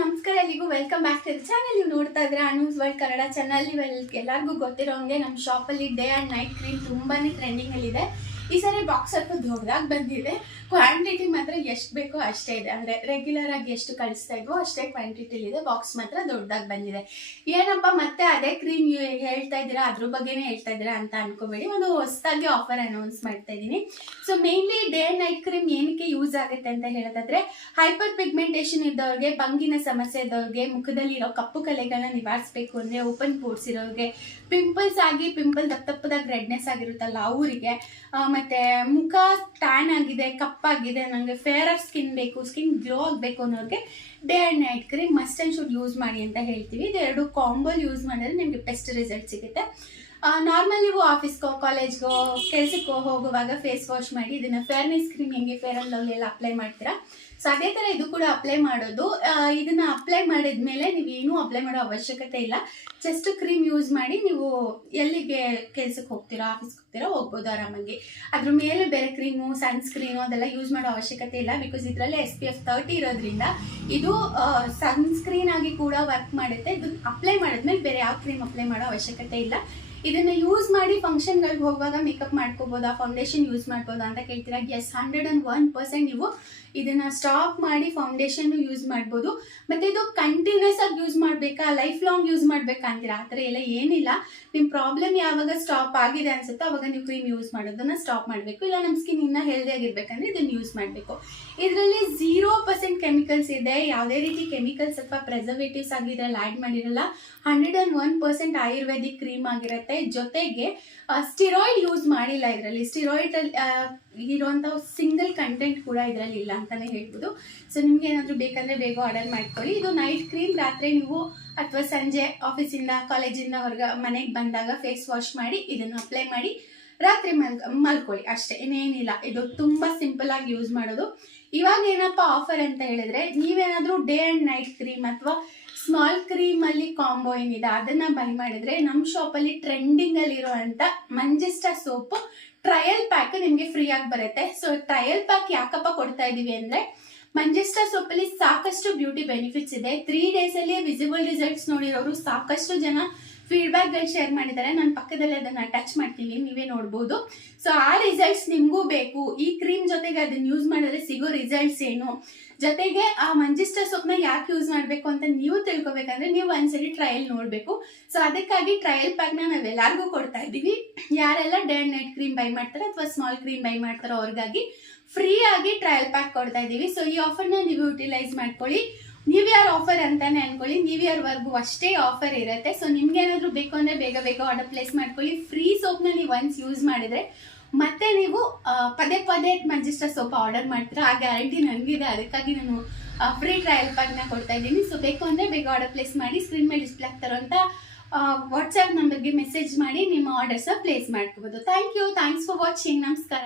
ನಮಸ್ಕಾರ ಎಲ್ಲಿಗೂ welcome back to the channel. ನೀವು ನೋಡ್ತಾ ಇದ್ರೆ ಅನೂಸ್ ವರ್ಲ್ಡ್ ಕನ್ನಡ ಚಾನಲ್. ಎಲ್ಲರಿಗೂ ಗೊತ್ತಿರೋ ಹಂಗೆ ನಮ್ಮ ಶಾಪಲ್ಲಿ ಡೇ ಆ್ಯಂಡ್ ನೈಟ್ ಕ್ರೀಮ್ ತುಂಬಾ ಟ್ರೆಂಡಿಂಗಲ್ಲಿದೆ. ಈ ಸರಿ ಬಾಕ್ಸ್ ಸ್ವಲ್ಪ ದೊಡ್ಡದಾಗಿ ಬಂದಿದೆ. ಕ್ವಾಂಟಿಟಿ ಮಾತ್ರ ಎಷ್ಟು ಬೇಕೋ ಅಷ್ಟೇ ಇದೆ. ಅಂದರೆ ರೆಗ್ಯುಲರ್ ಆಗಿ ಎಷ್ಟು ಕಳಿಸ್ತಾ ಇದ್ವೋ ಅಷ್ಟೇ ಕ್ವಾಂಟಿಟಿಲಿದೆ. ಬಾಕ್ಸ್ ಮಾತ್ರ ದೊಡ್ಡದಾಗಿ ಬಂದಿದೆ. ಏನಪ್ಪ ಮತ್ತೆ ಅದೇ ಕ್ರೀಮ್ ಹೇಳ್ತಾ ಇದ್ದೀರಾ, ಅದ್ರ ಬಗ್ಗೆನೇ ಹೇಳ್ತಾ ಇದ್ದೀರಾ ಅಂತ ಅನ್ಕೋಬೇಡಿ. ಒಂದು ಹೊಸದಾಗಿ ಆಫರ್ ಅನೌನ್ಸ್ ಮಾಡ್ತಾ ಇದ್ದೀನಿ. So mainly day and night cream ಏನಕ್ಕೆ ಯೂಸ್ ಆಗುತ್ತೆ ಅಂತ ಹೇಳೋದಾದ್ರೆ, ಹೈಪರ್ ಪಿಗ್ಮೆಂಟೇಷನ್ ಇದ್ದವ್ರಿಗೆ, ಬಂಗಿನ ಸಮಸ್ಯೆ ಇದ್ದವ್ರಿಗೆ, ಮುಖದಲ್ಲಿ ಇರೋ ಕಪ್ಪು ಕಲೆಗಳನ್ನ ನಿವಾರಿಸಬೇಕು ಅಂದರೆ, ಓಪನ್ ಪೋರ್ಸ್ ಇರೋರಿಗೆ, ಪಿಂಪಲ್ಸ್ ಆಗಿ ದಪ್ಪದಾಗಿ ರೆಡ್ನೆಸ್ ಆಗಿರುತ್ತಲ್ಲ ಅವರಿಗೆ, ಮತ್ತೆ ಮುಖ ಟ್ಯಾನ್ ಆಗಿದೆ, ಕಪ್ಪಾಗಿದೆ, ನನಗೆ ಫೇರರ್ ಸ್ಕಿನ್ ಬೇಕು, ಸ್ಕಿನ್ ಗ್ಲೋ ಆಗಬೇಕು ಅನ್ನೋರಿಗೆ day and night cream must and should use ಮಾಡಿ ಅಂತ ಹೇಳ್ತೀವಿ. ಇದೆರಡು ಕಾಂಬೋಲ್ ಯೂಸ್ ಮಾಡಿದ್ರೆ ನಿಮಗೆ ಬೆಸ್ಟ್ ರಿಸಲ್ಟ್ ಸಿಗುತ್ತೆ. ನಾರ್ಮಲ್ ನೀವು ಆಫೀಸ್ಗೋ, ಕಾಲೇಜ್ಗೋ, ಕೆಲಸಕ್ಕೋ ಹೋಗುವಾಗ ಫೇಸ್ ವಾಶ್ ಮಾಡಿ ಇದನ್ನು ಫೇರ್ನೆಸ್ ಕ್ರೀಮ್ ಹೆಂಗೆ ಫೇರ್ ಆ್ಯಂಡ್ ಲವ್ಲಿ ಎಲ್ಲ ಅಪ್ಲೈ ಮಾಡ್ತೀರಾ, ಸೊ ಅದೇ ಥರ ಇದು ಕೂಡ ಅಪ್ಲೈ ಮಾಡೋದು. ಇದನ್ನು ಅಪ್ಲೈ ಮಾಡಿದ್ಮೇಲೆ ನೀವೇನೂ ಅಪ್ಲೈ ಮಾಡೋ ಅವಶ್ಯಕತೆ ಇಲ್ಲ. ಜಸ್ಟ್ ಕ್ರೀಮ್ ಯೂಸ್ ಮಾಡಿ ನೀವು ಎಲ್ಲಿಗೆ ಕೆಲಸಕ್ಕೆ ಹೋಗ್ತೀರಾ, ಆಫೀಸ್ಗೆ ಹೋಗ್ತೀರಾ ಹೋಗ್ಬೋದು ಆರಾಮಾಗಿ. ಅದ್ರ ಮೇಲೆ ಬೇರೆ ಕ್ರೀಮು, ಸನ್ಸ್ಕ್ರೀನು ಅದೆಲ್ಲ ಯೂಸ್ ಮಾಡೋ ಅವಶ್ಯಕತೆ ಇಲ್ಲ. ಬಿಕಾಸ್ ಇದರಲ್ಲಿ SPF 30 ಇರೋದ್ರಿಂದ ಇದು ಸನ್ಸ್ಕ್ರೀನ್ ಆಗಿ ಕೂಡ ವರ್ಕ್ ಮಾಡುತ್ತೆ. ಇದು ಅಪ್ಲೈ ಮಾಡಿದ್ಮೇಲೆ ಬೇರೆ ಯಾವ ಕ್ರೀಮ್ ಅಪ್ಲೈ ಮಾಡೋ ಅವಶ್ಯಕತೆ ಇಲ್ಲ. ಇದನ್ನು ಯೂಸ್ ಮಾಡಿ ಫಂಕ್ಷನ್ಗಳಿಗೆ ಹೋಗುವಾಗ ಮೇಕಪ್ ಮಾಡ್ಕೋಬೋದಾ, ಫೌಂಡೇಶನ್ ಯೂಸ್ ಮಾಡ್ಬೋದಾ ಅಂತ ಕೇಳ್ತೀರಾ. ಎಸ್, 101% ನೀವು ಇದನ್ನು ಸ್ಟಾಪ್ ಮಾಡಿ ಫೌಂಡೇಶನ್ ಯೂಸ್ ಮಾಡ್ಬೋದು. ಮತ್ತು ಇದು ಕಂಟಿನ್ಯೂಸ್ ಆಗಿ ಯೂಸ್ ಮಾಡಬೇಕಾ, ಲೈಫ್ ಲಾಂಗ್ ಯೂಸ್ ಮಾಡಬೇಕಾ ಅಂತೀರಾ. ಆ ಥರ ಎಲ್ಲ ಏನಿಲ್ಲ. ನಿಮ್ಮ ಪ್ರಾಬ್ಲಮ್ ಯಾವಾಗ ಸ್ಟಾಪ್ ಆಗಿದೆ ಅನ್ಸುತ್ತೋ ಅವಾಗ ನೀವು ಕ್ರೀಮ್ ಯೂಸ್ ಮಾಡೋದನ್ನು ಸ್ಟಾಪ್ ಮಾಡಬೇಕು. ಇಲ್ಲ ನಮ್ಮ ಸ್ಕಿನ್ ಇನ್ನೂ ಹೆಲ್ದಿಯಾಗಿರ್ಬೇಕಂದ್ರೆ ಇದನ್ನು ಯೂಸ್ ಮಾಡಬೇಕು. ಇದರಲ್ಲಿ 0% ಕೆಮಿಕಲ್ಸ್ ಇದೆ. ಯಾವುದೇ ರೀತಿ ಕೆಮಿಕಲ್ಸ್ ಅಥವಾ ಪ್ರೆಸರ್ವೇಟಿವ್ಸ್ ಆಗಿ ಇದರಲ್ಲಿ ಆ್ಯಡ್ ಮಾಡಿರಲ್ಲ. 101% ಆಯುರ್ವೇದಿಕ್ ಕ್ರೀಮ್ ಆಗಿರುತ್ತೆ. ಜೊತೆಗೆ ಸ್ಟಿರಾಯ್ಡ್ ಯೂಸ್ ಮಾಡಿಲ್ಲ ಇದರಲ್ಲಿ. ಸ್ಟಿರಾಯ್ಡ್ ಇರುವಂಥ ಸಿಂಗಲ್ ಕಂಟೆಂಟ್ ಕೂಡ ಇದರಲ್ಲಿ ಇಲ್ಲ ಅಂತಾನೆ ಹೇಳ್ಬೋದು. ಸೊ ನಿಮ್ಗೆ ಏನಾದರೂ ಬೇಕಂದ್ರೆ ಬೇಗ ಆರ್ಡರ್ ಮಾಡ್ಕೊಳ್ಳಿ. ಇದು ನೈಟ್ ಕ್ರೀಮ್ ರಾತ್ರಿ ನೀವು ಅಥವಾ ಸಂಜೆ ಆಫೀಸಿಂದ, ಕಾಲೇಜಿಂದ ಮನೆಗೆ ಬಂದಾಗ ಫೇಸ್ ವಾಶ್ ಮಾಡಿ ಇದನ್ನು ಅಪ್ಲೈ ಮಾಡಿ ರಾತ್ರಿ ಮಲ್ಕೊಳ್ಳಿ ಅಷ್ಟೇ, ಇನ್ನೇನಿಲ್ಲ. ಇದು ತುಂಬ ಸಿಂಪಲ್ ಆಗಿ ಯೂಸ್ ಮಾಡೋದು. ಇವಾಗ ಏನಪ್ಪ ಆಫರ್ ಅಂತ ಹೇಳಿದ್ರೆ, ನೀವೇನಾದರೂ ಡೇ ಆ್ಯಂಡ್ ನೈಟ್ ಕ್ರೀಮ್ ಅಥವಾ ಸ್ಮಾಲ್ ಕ್ರೀಮಲ್ಲಿ ಕಾಂಬೋ ಏನಿದೆ ಅದನ್ನು ಬೈ ಮಾಡಿದ್ರೆ ನಮ್ಮ ಶಾಪಲ್ಲಿ ಟ್ರೆಂಡಿಂಗಲ್ಲಿರೋ ಅಂಥ ಮಂಜೆಸ್ಟಾ ಸೋಪು ಟ್ರಯಲ್ ಪ್ಯಾಕ್ ನಿಮಗೆ ಫ್ರೀ ಆಗಿ ಬರುತ್ತೆ. ಸೊ ಟ್ರಯಲ್ ಪ್ಯಾಕ್ ಯಾಕಪ್ಪ ಕೊಡ್ತಾ ಇದ್ದೀವಿ ಅಂದರೆ, ಮಂಜೆಸ್ಟಾ ಸೋಪಲ್ಲಿ ಸಾಕಷ್ಟು ಬ್ಯೂಟಿ ಬೆನಿಫಿಟ್ಸ್ ಇದೆ. 3 ಡೇಸಲ್ಲಿ ವಿಸಿಬಲ್ ರಿಸಲ್ಟ್ಸ್ ನೋಡಿರೋರು ಸಾಕಷ್ಟು ಜನ ಫೀಡ್ಬ್ಯಾಕ್ಗಳು ಶೇರ್ ಮಾಡಿದ್ದಾರೆ. ನಾನು ಪಕ್ಕದಲ್ಲಿ ಅದನ್ನು ಟಚ್ ಮಾಡ್ತೀನಿ, ನೀವೇ ನೋಡ್ಬೋದು. ಸೊ ಆ ರಿಸಲ್ಟ್ಸ್ ನಿಮಗೂ ಬೇಕು. ಈ ಕ್ರೀಮ್ ಜೊತೆಗೆ ಅದನ್ನು ಯೂಸ್ ಮಾಡಿದ್ರೆ ಸಿಗೋ ರಿಸಲ್ಟ್ಸ್ ಏನು, ಜೊತೆಗೆ ಆ ಮಂಜೆಸ್ಟಾ ಸೋಪ್ನ ಯಾಕೆ ಯೂಸ್ ಮಾಡಬೇಕು ಅಂತ ನೀವು ತಿಳ್ಕೊಬೇಕಂದ್ರೆ ನೀವು ಒಂದ್ಸರಿ ಟ್ರಯಲ್ ನೋಡಬೇಕು. ಸೊ ಅದಕ್ಕಾಗಿ ಟ್ರಯಲ್ ಪ್ಯಾಕ್ನ ನಾವೆಲ್ಲರಿಗೂ ಕೊಡ್ತಾ ಇದ್ದೀವಿ. ಯಾರೆಲ್ಲ day and night cream by ಮಾಡ್ತಾರೆ ಅಥವಾ ಸ್ಮಾಲ್ ಕ್ರೀಮ್ ಬೈ ಮಾಡ್ತಾರೋ ಅವ್ರಿಗಾಗಿ ಫ್ರೀ ಆಗಿ ಟ್ರಯಲ್ ಪ್ಯಾಕ್ ಕೊಡ್ತಾ ಇದ್ದೀವಿ. ಸೊ ಈ ಆಫರ್ನ ನೀವು ಯುಟಿಲೈಸ್ ಮಾಡ್ಕೊಳ್ಳಿ. ನ್ಯೂ ಇಯರ್ ಆಫರ್ ಅಂತಾನೆ ಅನ್ಕೊಳ್ಳಿ. ನ್ಯೂ ಇಯರ್ವರೆಗೂ ಅಷ್ಟೇ ಆಫರ್ ಇರುತ್ತೆ. ಸೊ ನಿಮ್ಗೆ ಏನಾದರೂ ಬೇಕು ಅಂದರೆ ಬೇಗ ಆರ್ಡರ್ ಪ್ಲೇಸ್ ಮಾಡ್ಕೊಳ್ಳಿ. ಫ್ರೀ ಸೋಪ್ನ ನೀವು ಒನ್ಸ್ ಯೂಸ್ ಮಾಡಿದ್ರೆ ಮತ್ತೆ ನೀವು ಪದೇ ಮಂಜೆಸ್ಟಾ ಸೋಪ್ ಆರ್ಡರ್ ಮಾಡ್ತೀರಾ, ಆ ಗ್ಯಾರಂಟಿ ನನಗಿದೆ. ಅದಕ್ಕಾಗಿ ನಾನು ಫ್ರೀ ಟ್ರಯಲ್ ಪ್ಯಾಕ್ನ ಕೊಡ್ತಾ ಇದ್ದೀನಿ. ಸೊ ಬೇಕು ಅಂದರೆ ಬೇಗ ಆರ್ಡರ್ ಪ್ಲೇಸ್ ಮಾಡಿ. ಸ್ಕ್ರೀನ್ ಮೇಲೆ ಡಿಸ್ಪ್ಲೇ ಆಗ್ತಾರಂತ ವಾಟ್ಸ್ಆ್ಯಪ್ ನಂಬರ್ಗೆ ಮೆಸೇಜ್ ಮಾಡಿ ನಿಮ್ಮ ಆರ್ಡರ್ಸ್ನ ಪ್ಲೇಸ್ ಮಾಡ್ಕೋಬೋದು. Thanks for watching. ನಮಸ್ಕಾರ.